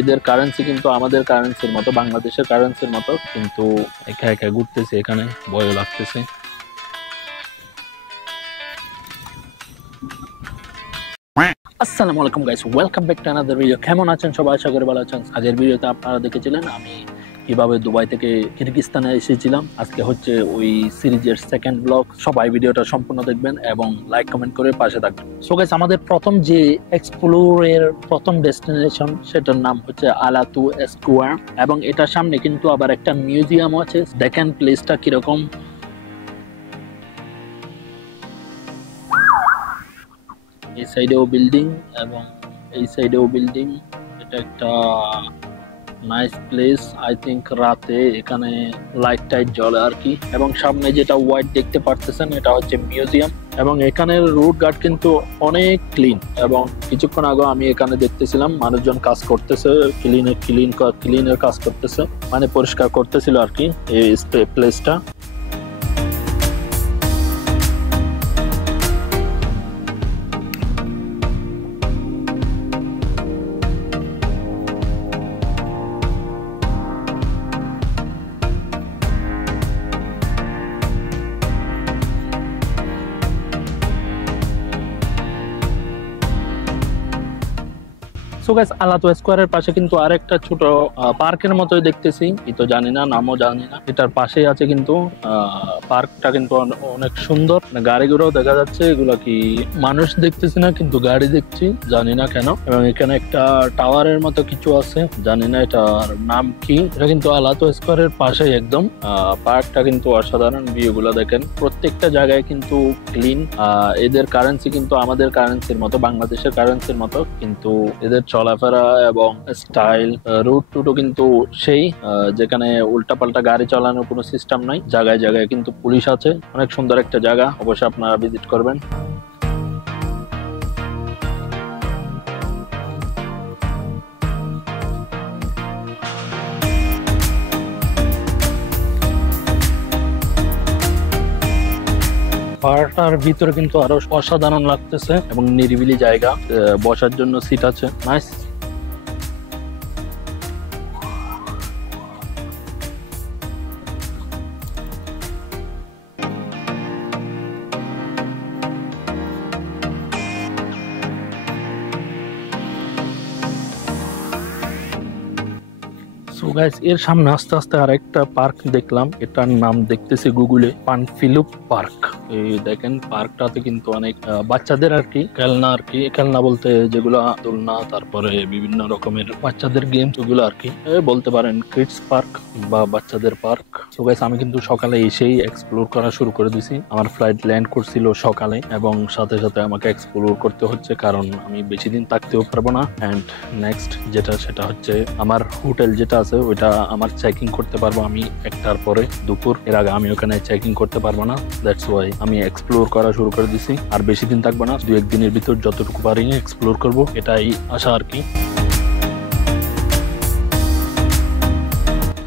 এদের কারেন্সি কিন্তু আমাদের কারেন্সির মতো, বাংলাদেশের কারেন্সির মতো, কিন্তু একা একা ঘুরতেছে, এখানে ভয় লাগতেছে। আসসালামু আলাইকুম guys, welcome back to another video. কেমন আছেন সবাই? আশা করি ভালো আছেন। আগের ভিডিওতে আপনারা দেখেছিলেন আমি কিভাবে দুবাই থেকে কিরগিজস্তানে এসেছিলাম। আজকে হচ্ছে ওই সিরিজের সেকেন্ড ব্লগ। সবাই ভিডিওটা সম্পূর্ণ দেখবেন এবং লাইক কমেন্ট করে পাশে থাকবেন। সো গাইস, আমাদের প্রথম যে এক্সপ্লোরের প্রথম ডেস্টিনেশন সেটার নাম হচ্ছে আলাতু স্কোয়ার, এবং এটার সামনে কিন্তু আবার একটা মিউজিয়াম আছে। দেখেন প্লেসটা কিরকম। এই সাইডেও বিল্ডিং এবং এই সাইডেও বিল্ডিং। এটা একটা নাইস প্লেস। আই থিঙ্ক রাতে এখানে লাইট টাইট জ্বলে আর কি। এবং সামনে যেটা হোয়াইট দেখতে পারতেছেন এটা হচ্ছে মিউজিয়াম, এবং এখানের রুট গার্ড কিন্তু অনেক ক্লিন। এবং কিছুক্ষণ আগে আমি এখানে দেখতেছিলাম মানুষজন কাজ করতেছে, ক্লিনের কাজ করতেছে, মানে পরিষ্কার করতেছিল আর কি এই প্লেসটা। সো গাইস, আলাতু স্কোয়ারের পাশে কিন্তু আরেকটা ছোট পার্কের মতোই দেখতেছি, তো জানি না, নামও জানি না। এটার পাশেই আছে কিন্তু পার্কটা কিন্তু অনেক সুন্দর। গাড়ি ঘোড়াও দেখা যাচ্ছে, এগুলা কি মানুষ দেখতেছি না, কিন্তু গাড়ি দেখছি, জানি না কেন। এবং এখানে একটা টাওয়ারের মতো কিছু আছে, জানি না এটার নাম কি। এটা কিন্তু আলাতু স্কোয়ারের পাশেই একদম। পার্কটা কিন্তু অসাধারণ, ভিউ গুলা দেখেন। প্রত্যেকটা জায়গায় কিন্তু ক্লিন। এদের কারেন্সি কিন্তু আমাদের কারেন্সির মতো, বাংলাদেশের কারেন্সির মতো, কিন্তু এদের চলাফেরা এবং স্টাইল, রুট টুটও কিন্তু সেই, যেখানে উল্টাপাল্টা গাড়ি চালানোর কোনো সিস্টেম নাই। জায়গায় জায়গায় কিন্তু পুলিশ আছে। অনেক সুন্দর একটা জায়গা, অবশ্যই আপনারা ভিজিট করবেন। পাহাড়টার ভিতরে কিন্তু আরো অসাধারণ লাগতেছে এবং নিরিবিলি জায়গা, বসার জন্য সিট আছে, নাইস। সো গাইস, এর সামনে আস্তে আস্তে আরেকটা পার্ক দেখলাম। এটার নাম দেখতেছি গুগলে, পানফিলুপ পার্ক। এই দেখেন পার্কটাতে কিন্তু অনেক বাচ্চাদের আর কি খেলনা, আর কি খেলনা বলতে যেগুলো দোলনা, তারপরে বিভিন্ন রকমের বাচ্চাদের গেমস, ওগুলো আর কি বলতে পারেন কিডস পার্ক বা বাচ্চাদের পার্ক। সো গাইস, আমি কিন্তু সকালে এসেই এক্সপ্লোর করা শুরু করে দিছি। আমার ফ্লাইট ল্যান্ড করছিল সকালে, এবং সাথে সাথে আমাকে এক্সপ্লোর করতে হচ্ছে, কারণ আমি বেশি দিন থাকতেও পারবো না। অ্যান্ড নেক্সট সেটা হচ্ছে আমার হোটেল যেটা আছে ওইটা আমার চেকিং করতে পারবো আমি 1টার পরে দুপুর। এর আগে আমি ওখানে চেকিং করতে পারবো না। দ্যাটস ওয়াই আমি এক্সপ্লোর করা শুরু করে দিছি। আর বেশি দিন থাকবো না, 2-1 দিনের ভিতর যতটুকু পারি এক্সপ্লোর করবো, এটাই আশা আর কি।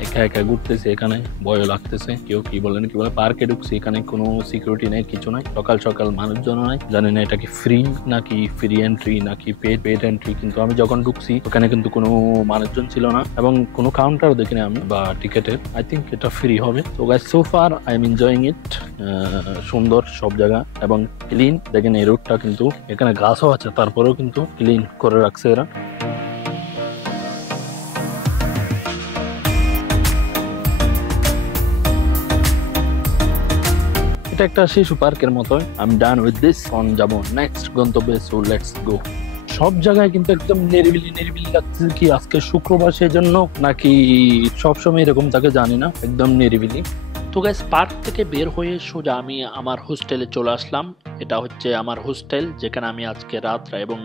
একা একা ঘুরতেছি, এখানে ভয় লাগতেছে। কেউ কি বলে পার্কে ঢুকছি, এখানে কোনো সিকিউরিটি নেই, কিছু নাই। সকাল সকাল মানুষজন নাই, জানি না এটা কি ফ্রি নাকি ফ্রি এন্ট্রি নাকি পেড এন্ট্রি। কিন্তু আমি যখন ঢুকছি ওখানে কিন্তু কোনো মানুষজন ছিল না, এবং কোনো কাউন্টারও দেখিনি আমি বা টিকেটের। আই থিঙ্ক এটা ফ্রি হবে। তো guys, so far I am enjoying it. সুন্দর সব জায়গা এবং ক্লিন। দেখেন এই রোডটা কিন্তু, এখানে গাছও আছে, তারপরেও কিন্তু ক্লিন করে রাখছে এরা। এটা একটা শিশু পার্কের মতো। আমি ডান উইথ দিস, অন যাবো নেক্সট গন্তব্যে। So let's go. সব জায়গায় কিন্তু একদম নিরিবিলি নিরিবিলি লাগছে। কি আজকে শুক্রবার সেজন্য নাকি সবসময় এরকম থাকে জানি না, একদম নিরিবিলি। তো গাইস, পার্ক থেকে বের হয়ে সোজা আমি আমার হোস্টেলে চলে আসলাম। এটা হচ্ছে আমার হোস্টেল, যেখানে আমি আজকে রাত এবং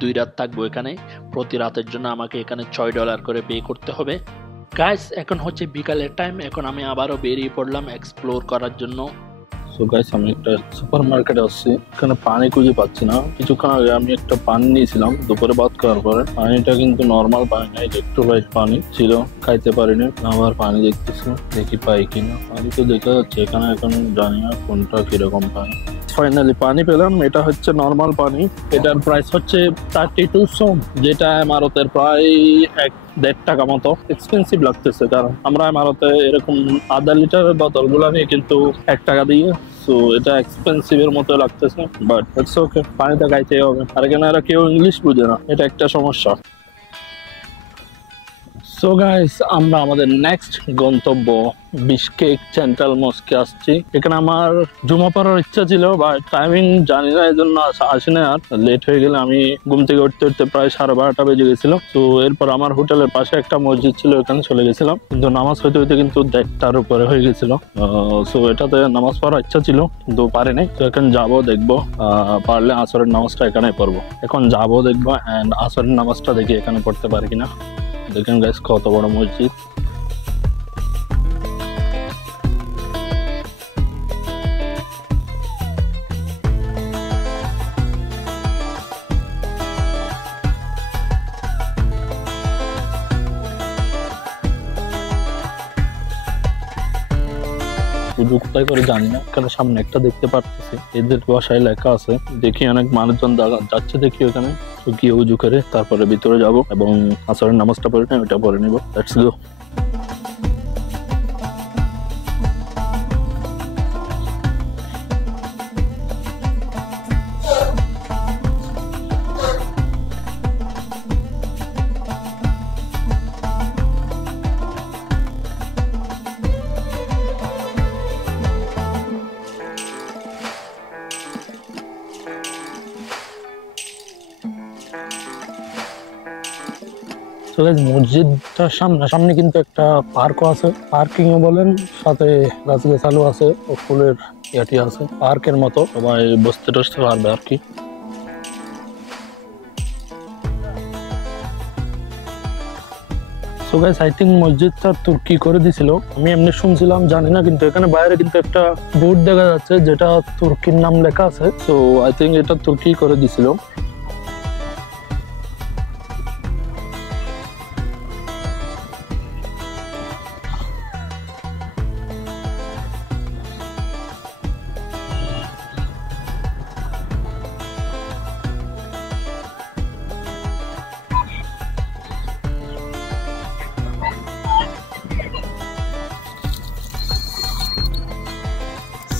দুই রাত থাকবো এখানে। প্রতি রাতের জন্য আমাকে এখানে $6 করে পে করতে হবে। গাইস, এখন হচ্ছে বিকালের টাইম। এখন আমি আবারও বেরিয়ে পড়লাম এক্সপ্লোর করার জন্য। সো গাইস, আমি একটা সুপার মার্কেটে আসছি, এখানে পানি খুঁজে পাচ্ছি না। কিছুক্ষণ আগে আমি একটা পানি নিয়েছিলাম দুপুরে ভাত খাওয়ার পরে। পানিটা কিন্তু নর্মাল পানি না, ইলেকট্রোলাইট পানি ছিল, খাইতে পারিনি। আবার পানি দেখতেছি, দেখি পাই কিনা। পানি তো দেখা যাচ্ছে এখানে, এখন জানি না কোনটা কিরকম পানি। ফাইনালি পানি পেলাম। এটা হচ্ছে নর্মাল পানি, এটার প্রাইস হচ্ছে 32 সোম, যেটা ইমারতের প্রায় 1.5 টাকা মতো। এক্সপেন্সিভ লাগতেছে কারণ আমরা ইমারতে এরকম আধা লিটারের বোতলগুলো নিয়ে কিন্তু 1 টাকা দিয়ে, তো এটা এক্সপেন্সিভ এর মতো লাগতেছে, বাট ইটস ওকে, পানিতে খাইতেই হবে। আর এখানে এরা কেউ ইংলিশ বুঝে না, এটা একটা সমস্যা। সো গাইস, আমরা আমাদের নেক্সট গন্তব্য বিশকেক সেন্ট্রাল মস্কে আসছি। এখানে আমার জুমা পড়ার ইচ্ছা ছিল, বা টাইমিং জানি না, এই জন্য আসি না। আর লেট হয়ে গেলে, আমি ঘুম থেকে উঠতে উঠতে প্রায় 12:30 বেজে গেছিল। তো এরপর আমার হোটেলের পাশে একটা মসজিদ ছিল, ওখানে চলে গেছিলাম, কিন্তু নামাজ হইতে হইতে কিন্তু 1:30টার উপরে হয়ে গেছিল। সো এটাতে নামাজ পড়ার ইচ্ছা ছিল, কিন্তু পারি নাই। তো এখন যাবো, দেখবো, পারলে আসরের নামাজটা এখানে পড়বো। এখন যাবো, দেখবো, অ্যান্ড আসরের নামাজটা দেখি এখানে পড়তে পারি কিনা। দেখেন গাইস, কত বড় মসজিদ। পুজো কোথায় করে জানি না, এখানে সামনে একটা দেখতে পারতেছি, এদের ভাষায় লেখা আছে। দেখি অনেক মানুষজন যাচ্ছে, দেখি ওখানে গিয়ে উজু করে তারপরে ভিতরে যাব এবং আসরের নামাজটা পড়ে না, ওটা পড়ে নিব। Let's go. মসজিদটার সামনে কিন্তু একটা পার্কও আছে, পার্কিং ও বলেন, সাথে গাছগাছালি আছে ও ফুলের ইয়াটি আছে, পার্কের মতো সবাই বসতে টসতে পারবে আর কি। সো গাইস, আই থিঙ্ক মসজিদটা তুর্কি করে দিছিল, আমি এমনি শুনছিলাম, জানি না, কিন্তু এখানে বাইরে কিন্তু একটা বোর্ড দেখা যাচ্ছে যেটা তুর্কির নাম লেখা আছে। সো আই থিঙ্ক এটা তুর্কি করে দিছিল।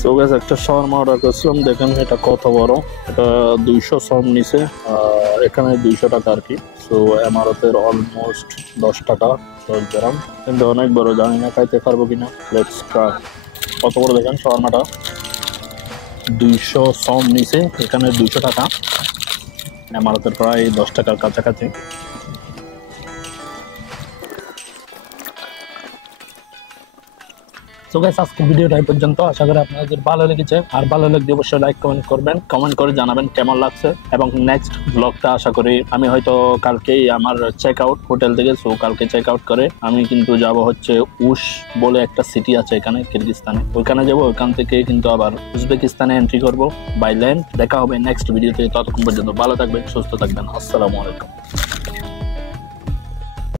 সো গাইস, একটা শাওয়ারমা অর্ডার করছিলাম, দেখেন এটা কত বড়, এটা 200 সম নিছে, আর এখানে 200 টাকা আর কি। সো ইমারতের অলমোস্ট 10 টাকা 10 দিরহাম, কিন্তু অনেক বড়, জানি না খাইতে পারবো কিনা। Let's try. কত বড় দেখেন শাওয়ারমাটা, 200 সম নিছে, এখানে 200 টাকা, ইমারতের প্রায় 10 টাকার কাছাকাছি। সো গাইস, আজকের ভিডিওটা এই পর্যন্ত। আশা করি আপনাদের ভালো লেগেছে, আর ভালো লাগলে অবশ্যই লাইক কমেন্ট করবেন, কমেন্ট করে জানাবেন কেমন লাগছে। এবং নেক্সট ব্লগটা আশা করি আমি হয়তো কালকেই আমার চেক আউট হোটেল থেকে, সো কালকে চেক আউট করে আমি কিন্তু যাব হচ্ছে উশ বলে একটা সিটি আছে এখানে কিরগিজস্তানে, ওইখানে যাবো। ওইখান থেকে কিন্তু আবার উজবেকিস্তানে এন্ট্রি করব বাই ল্যান্ড। দেখা হবে নেক্সট ভিডিওতে, ততক্ষণ পর্যন্ত ভালো থাকবেন, সুস্থ থাকবেন। আসসালামু আলাইকুম।